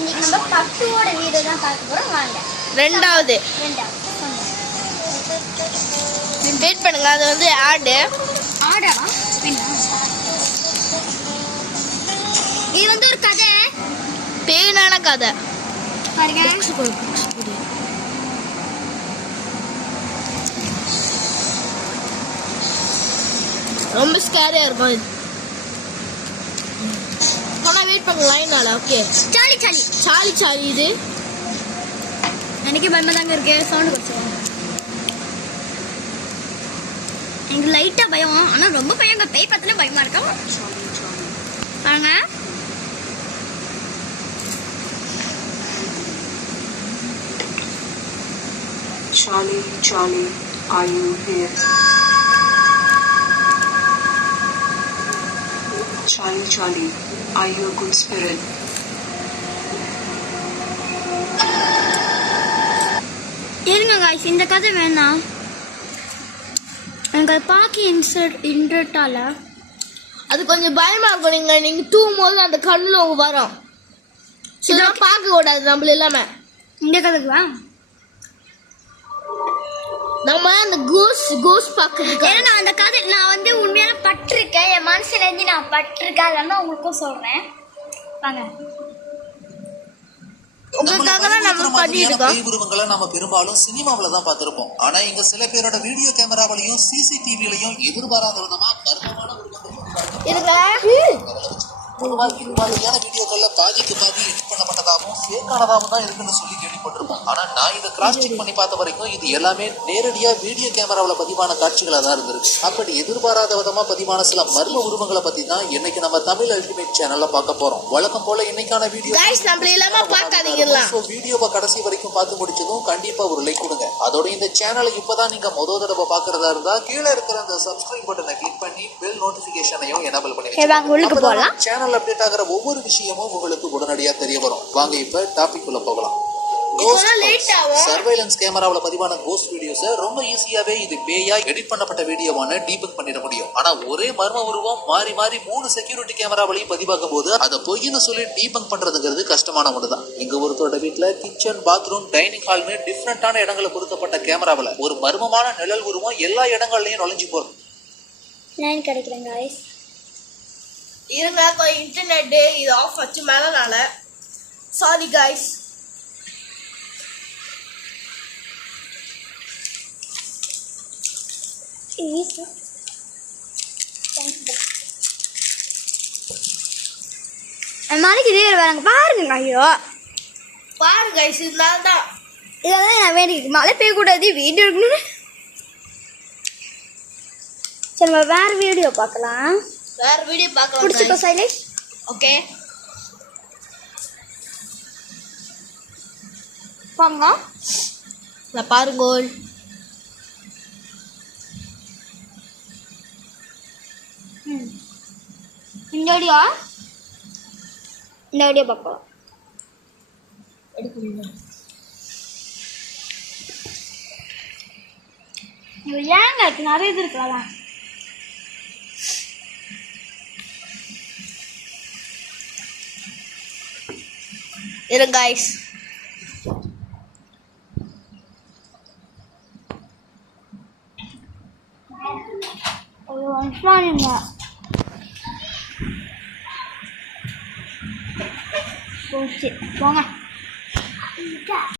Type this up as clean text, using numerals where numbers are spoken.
இன்னைக்கு நம்ம பட்டுவோட வீடியோ தான் பார்க்க போறோம். வாங்க. ரெண்டாவது வெயிட் பண்ணுங்க. அது வந்து ஆடா இது வந்து ஒரு கதை, பேனான கதை பாருங்க. ரொம்ப ஸ்கேரியா இருக்கும் இது. ஆனா வெயிட் பண்ண லைனால. ஓகே, சாலி சாலி சாலி சாலி. இது எனக்கு பயமா தாங்க இருக்கு. சவுண்ட் குறைச்சு எனக்கு லைட்டா பயம், ஆனா ரொம்ப பயம். பேய் பார்த்தா பயமா இருக்கா பாருங்க. Charlie, Charlie, are you here? Charlie, Charlie, are you a good spirit? இருங்க guys, இந்த கதை வேணாம். எனக்கு பார்க்க இன்ட்ரெட்டால அது கொஞ்சம் பயமா இருக்கும். நீங்க தூங்கும் போது அந்த கண்ணுல உங்க வரும். இதெல்லாம் பார்க்க கூடாது நம்மள இல்லாம. இந்த கதைக்கு வா. நம்ம அந்த கோஸ் பார்க்கறதுக்கு. ஏன்னா நான் அந்த கதை நான் வந்து உண்மையான பட்டிருக்கேன். என் மனசுல இருந்து நான் பட்டிருக்கேன். அதெல்லாம் உங்களுக்கும் சொல்றேன். வாங்க. உங்களுக்காக தான் நம்ம பண்ணிட்டு இருக்கோம். பேய் உருவங்களை நம்ம பெரும்பாலும் சினிமாவில தான் பார்த்திருப்போம். ஆனா இங்க சில பேரோட வீடியோ கேமராவிலையும் சிசிடிவிலையும் எதிர்பாராத விதமா மர்மமான பொதுவான வீடியோக்கள்ல பாதிக்கு பாதி எடிட் பண்ணப்பட்டதாகவும் ஃபேக்கானதாகவும் தான் இருக்குன்னு சொல்லி கேள்விப்பட்டிருப்போம். ஆனா நான் இதை கிராஸ் செக் பண்ணி பார்த்த வரைக்கும் இது எல்லாமே நேரடியா வீடியோ கேமராவில் பதிவான காட்சிகளா தான் இருந்திருக்கு. அப்படி எதிர்பாராத விதமா பதிவான சில மர்ம உருவங்களை பத்தி தான் இன்னைக்கு நம்ம தமிழ் அல்டிமேட் சேனல்ல பார்க்க போறோம். வழக்கம் போல இன்னைக்கான வீடியோவை கடைசி வரைக்கும் பார்த்து முடிச்சதும் கண்டிப்பா ஒரு லைக் கொடுங்க. அதோட இந்த சேனலை இப்பதான் நீங்க முதல் தடவை பாக்குறதா இருந்தா கீழே இருக்கிற அந்த சப்ஸ்கிரைப் பட்டனை கிளிக் பண்ணி பெல் நோட்டிபிகேஷனையும் எனேபிள் பண்ணி சேனல் அப்டேட் ஆகிற ஒவ்வொரு விஷயமும் உங்களுக்கு உடனடியா தெரிய வரும். வாங்க இப்ப டாபிக் உள்ள போகலாம். சர்வைலன்ஸ் கேமராவில் பதிவான கோஸ்ட் வீடியோஸை ரொம்ப ஈஸியாவே இது பேயா எடிட் பண்ணப்பட்ட வீடியோவான டீபங்க் பண்ணிட முடியும். ஆனா ஒரே மர்ம உருவம் மாறி மாறி 3 செக்யூரிட்டி கேமராவிலையும் பதிவாகும் போது அதை பொய்ன்னு சொல்லி டீபங்க் பண்றதுங்கிறது கஷ்டமான ஒண்ணுதான். இங்க ஒருத்தரோட வீட்டுல கிச்சன், பாத்ரூம், டைனிங் ஹால்னு டிஃப்ரெண்டான இடங்களை பொருத்தப்பட்ட கேமராவில் ஒரு மர்மமான நிழல் உருவம் எல்லா இடங்கள்லயும் நுழைஞ்சு போறோம். லைன் கிடைக்கிறேன் गाइस. இருங்க, இன்டர்நெட் இது ஆஃப் ஆச்சு மேலனால. Sorry guys. நாளைக்கு இதே வராங்க பாருங்க. ஐயோ பாருங்க गाइस, இதனால தான் இதெல்லாம் நான் வேண்டிக்கிட்டு மழை பெய்யக்கூடாது, வீடியோ எடுக்கணும்னு. சரி, நம்ம வேற வீடியோ பார்க்கலாம். பிடிச்சிக்கோ சைலேஷ். ஓகே, பாருங்க. பாருங்க. இந்த வீடியோ பார்க்கலாம். ஏங்க நிறைய இது இருக்கலாம். இருங்க गाइस. போங்க.